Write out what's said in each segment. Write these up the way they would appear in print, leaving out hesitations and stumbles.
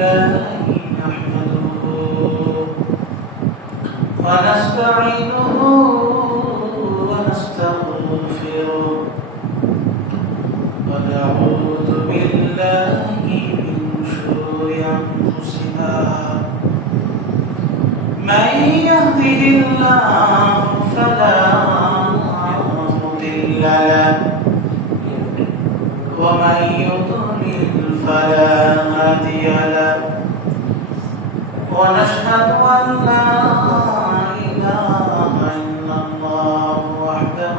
لله نحمده ونستعينه ونستغفره ونعوذ بالله من شرور أنفسنا من يهده الله فلا مضل له ومن يضلل فلا هادي له ونشهد أن لا إله إلا الله وحده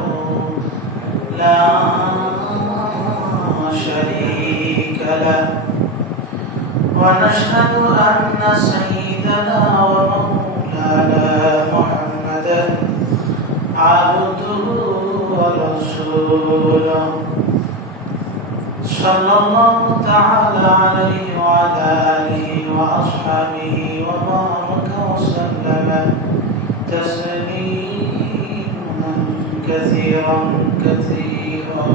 لا شريك له ونشهد أن سيدنا ومولانا محمدا عبده ورسوله صلى الله تعالى عليه وعلى آله وأصحابه وبارك وسلم تسليما كثيرا كثيرا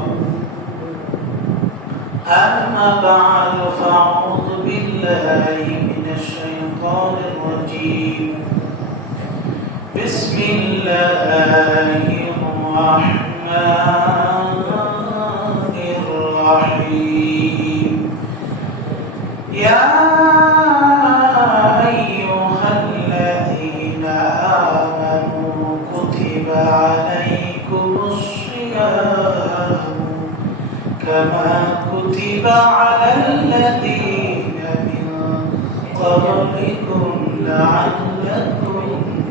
أما بعد فأعوذ بالله من الشيطان الرجيم بسم الله الرحمن الرحيم يا أيها الذين آمنوا كتب عليكم الصيام كما كتب على الذين من قبلكم لعلكم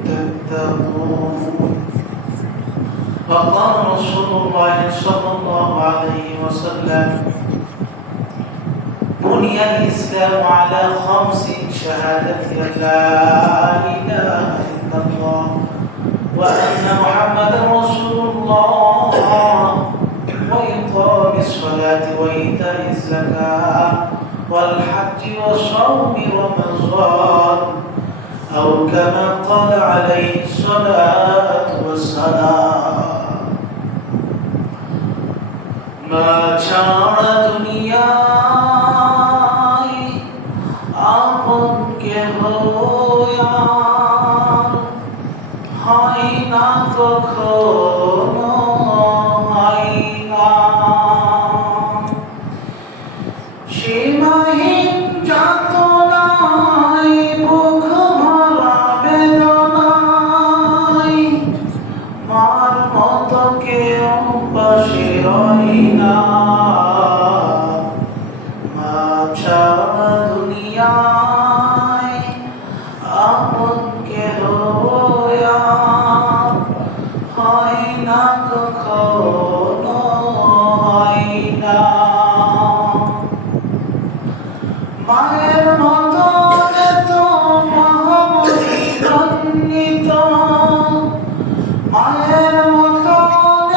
تتقون وقال رسول الله صلى الله عليه وسلم بني الإسلام على 5 شهادة لا إله إلا الله وأن محمدا رسول الله وإقام الصلاة وإيتاء الزكاة والحج وصوم رمضان أو كما قال عليه الصلاة والسلام ما চার দুনিয়ায় আপন কেহ আর হয় না কখনো হয় না সীমাহীন যাতনায় বুক ভরা বেদনায় মার মতো কেউ পাশে রয় না মা ছাড়া দুনিয়ায় আপন কেহ আর হয় না কখনো হয় না মায়ের মতো এত মহামহিমান্বিত মায়ের মতো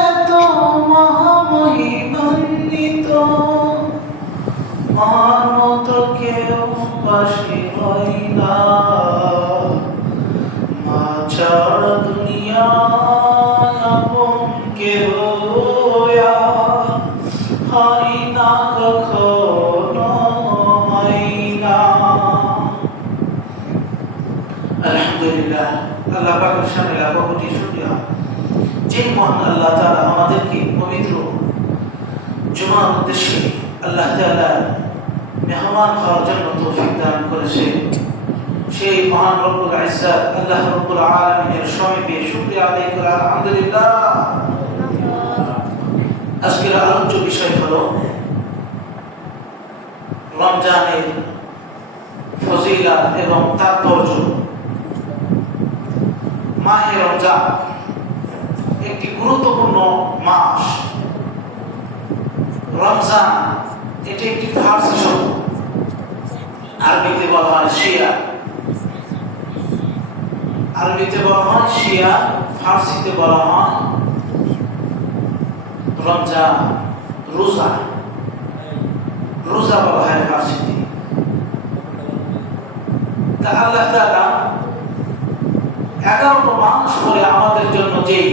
এত মহামহিমান্বিত মার মতো কেউ পাশে হয় না মা ছাড়া দুনিয়ায় আপন কেউ হয় না কখনো হয় না আলহামদুলিল্লাহ আল্লাহ পাকের সামনে লাখো কোটি শুকরিয়া যে মহান আল্লাহ তাআলা আমাদেরকে পবিত্র জুমার উদ্দেশ্যে আল্লাহ তাআলা মেহমান হওয়ার জন্য তৌফিক দান করেছে সেই মহান রব্বুল ইজ্জত আল্লাহ রব্বুল আলামিনের সমীপে শুকরিয়া আদায় করে আলহামদুলিল্লাহ আজকের আলোচ্য বিষয় হলো রমজানের ফজিলত এবং তাৎপর্য মাহে রমজান একটি গুরুত্বপূর্ণ মাস রমজান এটি একটি ফারসি শব্দ আরবিতে বলা হয় শিয়া ফারসিতে বলা হয় রমজান রোজা বলা হয় ফারসিতে তা আল্লাহ তাআলা 11টা মাস পরে আমাদের জন্য যেই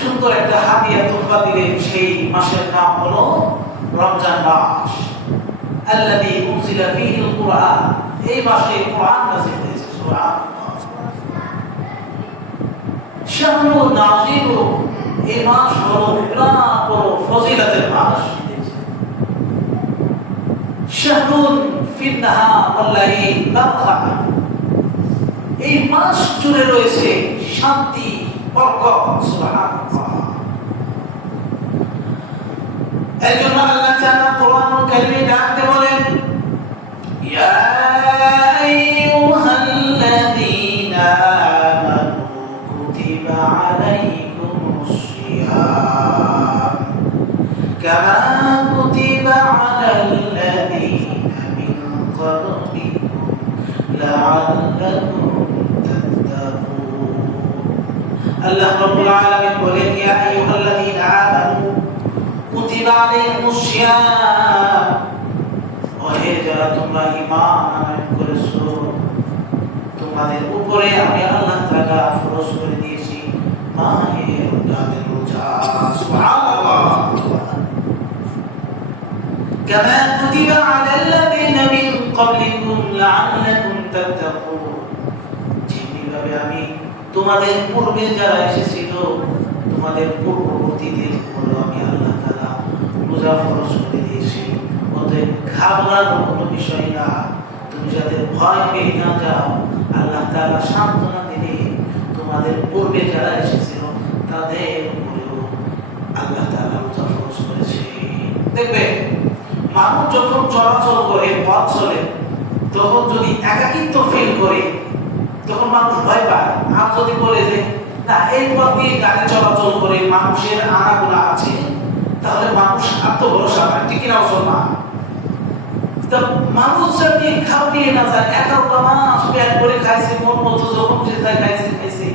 সুন্দর একটা হাদিয়া তোহফা দিলেন সেই মাসের নাম হলো রমজান মাস আল্লাযী উনজিলা ফীহিল কুরআন, এই মাসে কুরআন নাযিল হয়েছে। সুবহানাল্লাহ। শাহরু নাযিরু, এই মাস হলো বিরাট বড় ফজিলতের মাস। শাহরুন ফিন নাহার ওয়াল লাইল বারকা, এই মাস জুড়ে রয়েছে শান্তি, বরকত। সুবহানাল্লাহ। এজন্য আল্লাহ তাআলা কোরআনুল কারীমে ডাকতে বলেন, ইয়া আইয়ুহাল্লাযীনা আমানু কুতিবা আলাইকুমুস সিয়াম কামা কুতিবা আলাল্লাযীনা মিন ক্বাবলিকুম লাআল্লাকুম তাত্তাকুন। আল্লাহ রাব্বুল আলামিন বলেন, ইয়া আইয়ুহাল্লাযীনা আমানু কুতিবা আলাইকুমুস সিয়াম, ওহে যারা তোমরা ঈমান আনয়ন করেছো, তোমাদের উপরে আমি আল্লাহ তাআলা ফরজ করে দিয়েছি মাহে রমজানের রোজা। সুবহানাল্লাহ। কামা কুতিবা আলাল্লাযীনা মিন ক্বাবলিকুম লাআল্লাকুম তাত্তাকুন, যেভাবে আমি তোমাদের পূর্বে যারা এসেছিল তোমাদের পূর্ববর্তীদের উপর আমি আল্লাহ তাআলা রোজা ফরজ করে দিয়েছি। অতএব ঘাবড়ানোর কোনো বিষয় না, তুমি যাদের ভয় পেয়ে না যাও, আল্লাহ তাআলা সান্ত্বনা দিলে তোমাদের পূর্বে যারা এসেছিল তাদের উপরেও আল্লাহ তাআলা রোজা ফরজ করেছে। দেখবে মানুষ যখন চলাচল করে, পথ চলে, তখন যদি একাকিত্ব ফিল করে তখন মানুষ ভয় পায়। আর যদি বলে যে না এই পথ দিয়ে গাড়ি চলাচল করে মানুষের আনাগোনা আছে, তাহলে মানুষ আত্মভরসা পায়। ঠিক কিনা মুসলমান? তো মানুষ যদি খাওয়াইয়ে না যায়, 11টা মাস পেট করে খাইছে, মন মতো যখন যেটা খাইছে,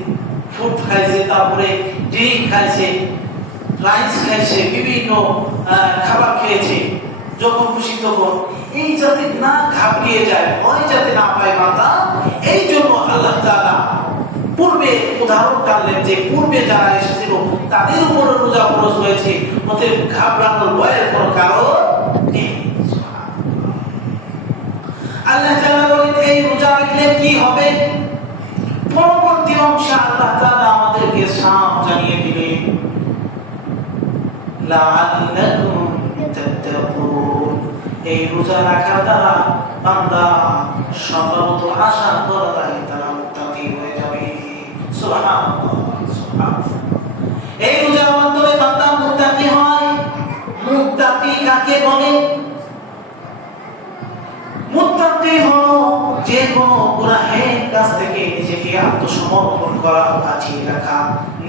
ফুড খাইছে, তারপরে ড্রিঙ্ক খাইছে, রাইস খাইছে, বিভিন্ন খাবার খেয়েছে, যখন খুশি তখন এই যাতে না ঘাবড়িয়ে যায়, ভয় যাতে না পায় বান্দা, এই জন্য আল্লাহ তাআলা পূর্বে উদাহরণ টানলেন যে পূর্বে যারা এসেছিল তাদের উপর রোজা ফরজ হয়েছে। অতএব ঘাবড়ানোর ভয়ের কোনো কারণ নেই। আল্লাহ তাআলা বলেন এই রোজা রাখলে কি হবে? পরবর্তী অংশে আল্লাহ তাআলা আমাদেরকে সাফ জানিয়ে দিলেন, লাআল্লাকুম তাত্তাকুন, এই রোজা রাখার দ্বারা বান্দা সম্ভবত আশা করা যায় তারা মুত্তাকি হয়ে যাবে। সুবহানাল্লাহ, সুবহানাল্লাহ। এই রোজার মাধ্যমে বান্দা মুত্তাকি হয়। মুত্তাকি কাকে বলে? মুত্তাকি হলো যে কোনো গুনাহের কাছ থেকে নিজেকে আত্মসমর্পণ করা, বাঁচিয়ে রাখা,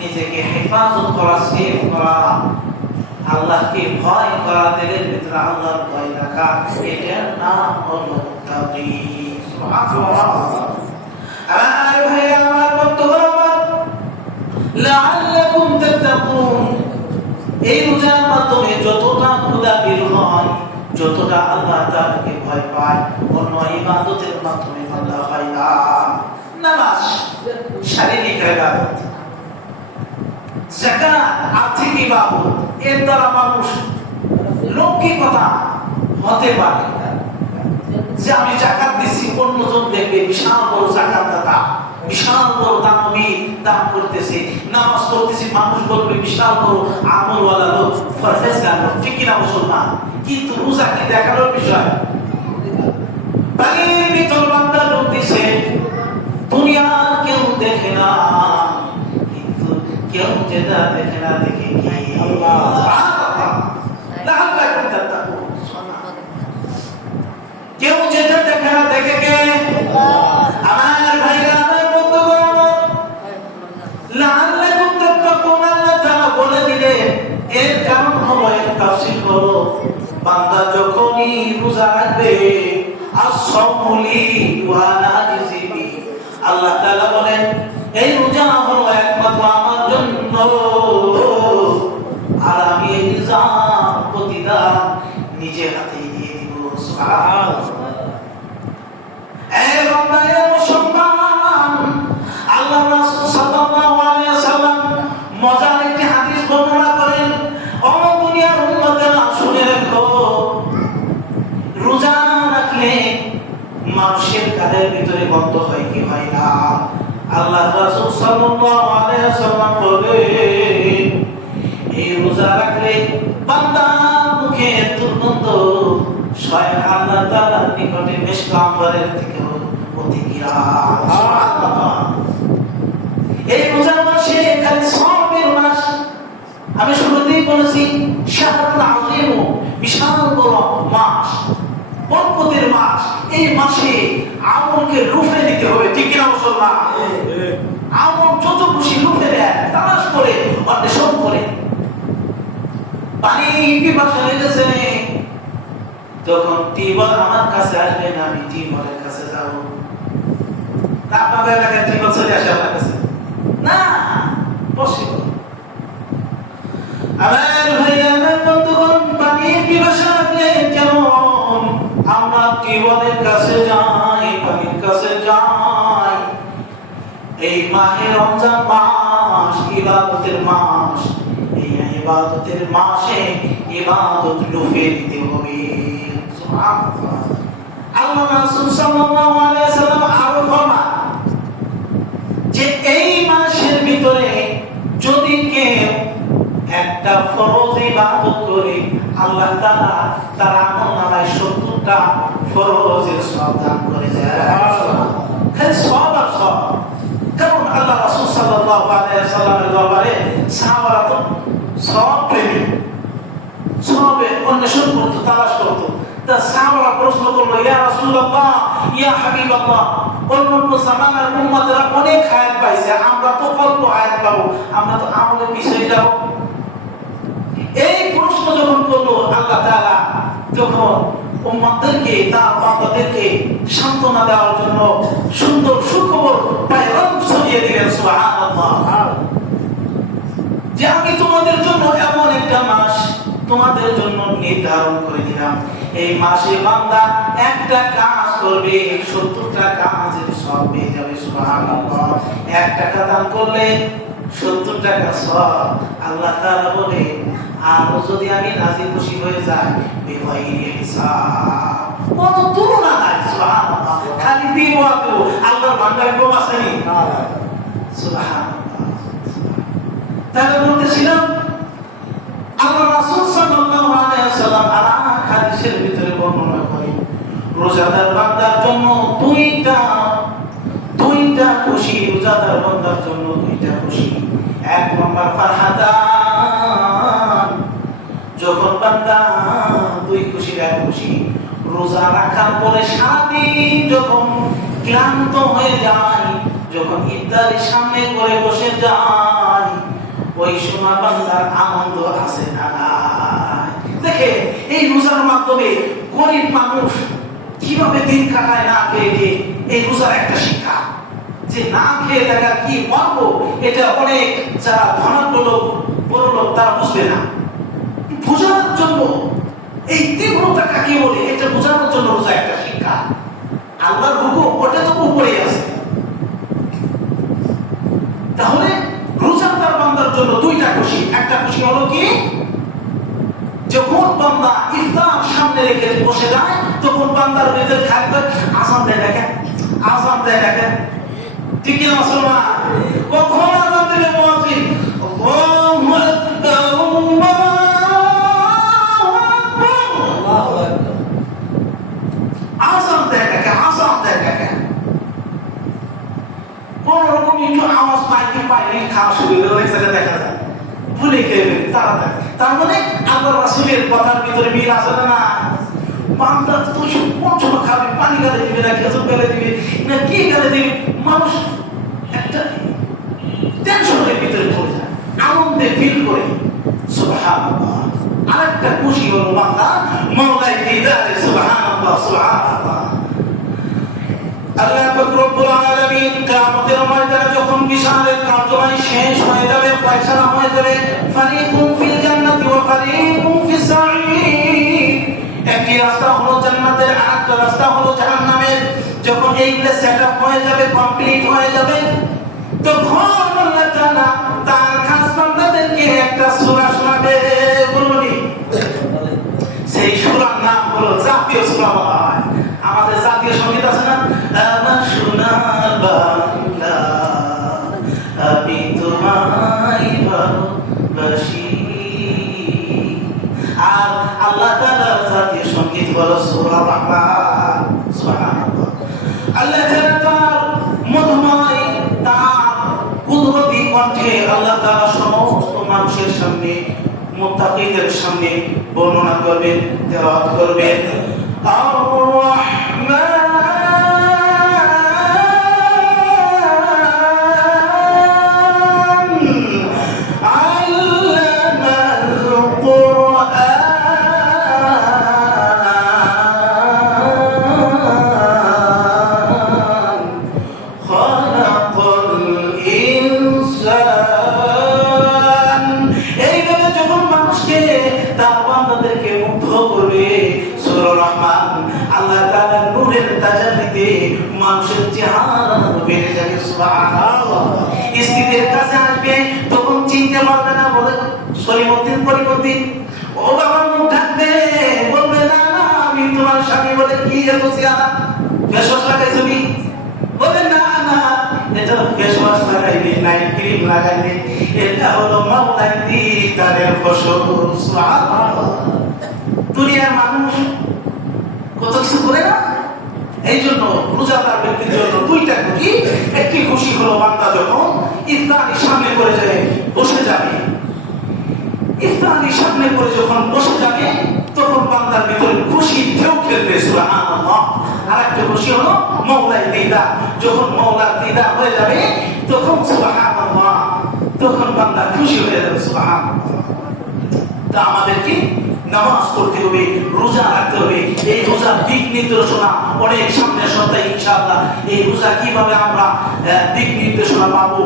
নিজেকে হেফাজত করা, সেভ করা, আল্লাহকে ভয় করা, দিলের ভিতরে আল্লাহর ভয় রাখা, এটার নাম হলো মুত্তাকি। সুবহানাল্লাহ। আমার ভাই, আমার বন্ধুরা, লাআল্লাকুম তাত্তাকুন, এই রোজার মাধ্যমে যতটা খোদা বের হয়, যতটা আল্লাহ তাআলাকে ভয় পায়, অন্য ইবাদতের মাধ্যমে বান্দা পায় না। নামাজ শারীরিক ইবাদত, যাকাত আর্থিক ইবাদত, এর দ্বারা মানুষ লৌকিকতা হতে পারে যে আমি যাকাত দিচ্ছি, অন্যজন দেখবে বিশাল বড় যাকাত দাতা, বিশাল বড় দানবী দান করতেছে, নামাজ পড়তেছে, মানুষ বলবে বিশাল বড় আমলওয়ালা লোক, ফরজগার লোক। ঠিক কিনা মুসলমান? কিন্তু রোজা কি দেখানোর বিষয়? বাড়ির ভিতর বান্দা লোক দিছে, দুনিয়া কেউ দেখে না, কিন্তু কেউ যেটা দেখে না, দেখে কি আল্লাহ। লাআল্লাকুম তাত্তাকুন, কেউ যেটা দেখে না, দেখে কে? আমার ভাইরা, আমার বন্ধুগণ, লাআল্লাকুম তাত্তাকুন আল্লাহ তাআলা বলে দিলেন। এর কারণ হলো, এর তাফসীর হলো, বান্দা যখনই রোজা রাখবে, আস-সাওমু লি ওয়া আনা আজজি বিহি, আল্লাহ তাআলা বলেন এই রোজা হলো একমাত্র আমার জন্য, আর আমি এই নিজাম প্রতিদান নিজে হাতে দিয়ে দিব। সুবহানাল্লাহ। এই বান্দা, এই মুসলমান, আল্লাহর রাসূল সাল্লাল্লাহু আলাইহি ওয়াসাল্লাম মজার একটি হাদিস বর্ণনা করেন। ও দুনিয়ার উম্মতেরা, শুনে রেখো, রোজা আমাদের ভিতরে গন্ধ হয় কি হয় না? আল্লাহ রাসূল সাল্লাল্লাহু আলাইহি ওয়াসাল্লাম বলেন, এই রোজা রাখলে বান্দার মুখে দুর্গন্ধ স্বয়ং আল্লাহ তাআলার নিকটে মিশক আম্বরের থেকে অতি বিরাট। সুবহানাল্লাহ। এই রোজা মাসে খালি সওমের মাস, আমি শুরুতেই বলেছি শাহরুল আযীম, বিশাল বড় মাস, বরকতের মাস। এই মাসে আমলকে রুফে দিতে হবে, ঠিক কিনা মুসলমান? আমল যত খুশি রুফে দেয়, তালাশ করে অন্বেষণ করে। পানি পিপাসা লেগেছে, তখন টিউবওয়েল আমার কাছে আসবে না, আমি টিউবওয়েলের কাছে যাবো। আপনাদের এলাকায় টিউবওয়েল চলে আসে আমার কাছে না, পসিবল। আমার ভাইয়া, আমার বন্ধুগণ, পানির পিপাসা লাগলে যেমন আমরা টিউবওয়েলের কাছে যাই, পানির কাছে যাই, এই মাহে রমজান মাস ইবাদতের মাস। এই ইবাদতের মাসে ইবাদত লুফে দিতে হবে। সুবহানাল্লাহ। আল্লাহ রাসূল সাল্লাল্লাহু আলাইহি ওয়াসাল্লাম আরো ফরমান যে এই মাসের ভিতরে যদি কেউ একটা ফরজ ইবাদত করে, আল্লাহ তাআলা তার আমলনামায় 70টা ফরজের সওয়াব দান করে দেয়। খালি সওয়াব আর সওয়াব। কারণ আল্লাহ রাসূল সাল্লাল্লাহু আলাইহি ওয়াসাল্লামের দরবারে সাহাবারা তো সওয়াব প্রেমী, সওয়াবের অন্বেষণ করত, তালাশ করত। তা সাহাবারা প্রশ্ন করলো, ইয়া রাসূলুল্লাহ, ইয়া হাবিবাল্লাহ, অন্যান্য জামানার উম্মতরা অনেক হায়াত পাইছে, আমরা তো অল্প হায়াত পাবো, আমরা তো আমলের বিষয়ে যাব। এই প্রশ্ন যখন করলো আল্লাহ তাআলা, যখন উম্মতদেরকে, তার বান্দাদেরকে সান্ত্বনা দেওয়ার জন্য সুন্দর সুখবর পায়রাম ছড়িয়ে দিলেন। সুবহানাল্লাহ। যে আমি তোমাদের জন্য এমন একটা মাস তোমাদের জন্য নির্ধারণ করে দিলাম, এই মাসে বান্দা একটা কাজ করবে, 70টা কাজের সওয়াব পেয়ে যাবে। সুবহানাল্লাহ। 1 টাকা দান করলে 70 টাকা সওয়াব। আল্লাহ তাআলা বলে, আর যদি আমি রাজি খুশি হয়ে যাই, বেগাইরি হিসাব, কোনো তুলনা নাই। সুবহানাল্লাহ। খালি দিব আদু, আল্লাহর ভান্ডারে কম আছে নি? সুবহানাল্লাহ। তাহলে বলতেছিলাম, আল্লাহ রাসূল সাল্লাল্লাহু আলাইহি ওয়াসাল্লাম আর হাদিসের ভিতরে বর্ণনা করেন, রোজাদার বান্দার জন্য দুইটা খুশি, রোজাদার বান্দার জন্য দুইটা খুশি। 1 নম্বর ফারহাতান, যখন বান্দা 2 খুশির 1 খুশি, রোজা রাখার পরে সারাদিন যখন ক্লান্ত হয়ে যায়, যখন ইফতারের সামনে করে বসে যায়, ওই সময় বান্দার আনন্দ আছে না? দেখে এই রোজার মাধ্যমে গরিব মানুষ কিভাবে দিন কাটায় না খেয়ে, এই রোজার একটা শিক্ষা যে না খেয়ে থাকা কি মর্ম, এটা অনেক যারা ধনাঢ্য লোক, বড় লোক, তারা বুঝবে না। বোঝানোর জন্য এই তীব্রতা কাকে বলে, এটা বোঝানোর জন্য রোজা একটা শিক্ষা। আল্লাহর হুকুম ওটা তো উপরে আছে। তাহলে রোজাদার বান্দার জন্য 2টা খুশি। একটা খুশি হলো কি, যখন বান্দা ইফতার সামনে রেখে বসে যায়, তখন বান্দার ভিতরে থাকবে আযান দেয় দেখেন, আযান দেয় দেখেন, ঠিক কি না মুসলমান? কখন আযান দিলে মুয়াজ্জিন আল্লাহু আকবার, আল্লাহু আকবার, আযান দেয় দেখেন, আযান দেয় দেখেন। কোন রকম একটু আওয়াজ পাইনি খাওয়া শুরু হয়ে অনেক জায়গায় দেখা যায়, ভুলে গেলে তারা দেয়। তার মানে আল্লাহ রাসূলের কথার ভিতরে মিল আছে না? বান্দা তো পঞ্চম খাবে, পানি গালে দিবে না, খেজুর গালে দিবে না, কি গালে দিবে, মানুষ একটা টেনশনের ভিতরে পড়ে যায়, আনন্দে ফিল করে। সুবহানাল্লাহ। আরেকটা খুশি হলো বান্দা মাওলাই দিদারে। সুবহানাল্লাহ, সুবহানাল্লাহ। আল্লাহ পাক রব্বুল আলামিন কিয়ামতের ময়দানে যখন বিচারের কার্যবাহী শেষ হয়ে যাবে, ফয়সালা হয়ে যাবে, ফারিকুন ফিল জান্নাতি ওয়া ফারিকুন ফিস সাঈর, একটি রাস্তা হলো জান্নাতের, আরেকটা রাস্তা হলো জাহান্নামের। যখন এইগুলো সেটআপ হয়ে যাবে, কমপ্লিট হয়ে যাবে, তখন আল্লাহ তাআলা তার খাস বান্দাদেরকে একটা সূরা শোনাবে। বলুনি, সেই সূরার নাম হলো জাতীয় সূরা। আমাদের জাতীয় সঙ্গীত আছে না, সঙ্গীত বলো সূরা রহমান। সুবহানাল্লাহ। আল্লাহ তাআলা তার মধুময় তার কুদরতি কণ্ঠে আল্লাহ তাআলা সমস্ত মানুষের সামনে মুত্তাকিদের সামনে বর্ণনা করবেন, তেলাওয়াত করবেন। আর রহমান মানুষের চেহারা বেড়ে যাবে। সুবহানাল্লাহ। স্ত্রীদের কাছে আসবে তখন চিনতে পারবে না, বলে সলিমুদ্দিন পরিমুদ্দিন। ও বাবা মুখ ঢাকবে, বলবে না না আমি তোমার স্বামী। বলে কি এত চেহারা, ফেস ওয়াশ লাগাই তুমি? বলে না না এটা ফেস ওয়াশ লাগাইনি, নাইট ক্রিম লাগাইনি, এটা হলো মাওলাই দিদারের ফসল। সুবহানাল্লাহ। দুনিয়ার মানুষ কত কিছু করে না। এই জন্য রোজাদার ব্যক্তির জন্য দুইটা খুশি। একটি খুশি হলো বান্দা যখন ইফতারি সামনে করে যায় বসে যাবে, ইফতারি সামনে করে যখন বসে যাবে তখন বান্দার ভিতরে খুশি ঢেউ খেলবে। সুবহানাল্লাহ। আর একটা খুশি হলো মাওলাই দিদা, যখন মাওলার দিদা হয়ে যাবে তখন সুবহানাল্লাহ, তখন বান্দা খুশি হয়ে যাবে। সুবহানাল্লাহ। তা আমাদেরকে নামাজ পড়তে হবে, রোজা রাখতে হবে। এই রোজার দিক নির্দেশনা অনেক সামনের সপ্তাহে ইনশাআল্লাহ এই রোজা কিভাবে আমরা দিক নির্দেশনা পাবো,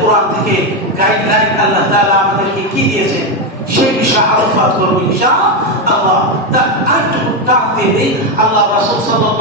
কোরআন থেকে গাইডলাইন আল্লাহ তাআলা আমাদেরকে কি দিয়েছেন সেই বিষয়ে আলোচনা করবো ইনশাআল্লাহ। তা আরেকটু টান দিয়ে আল্লাহ রাসূল সাল্লাল্লাহু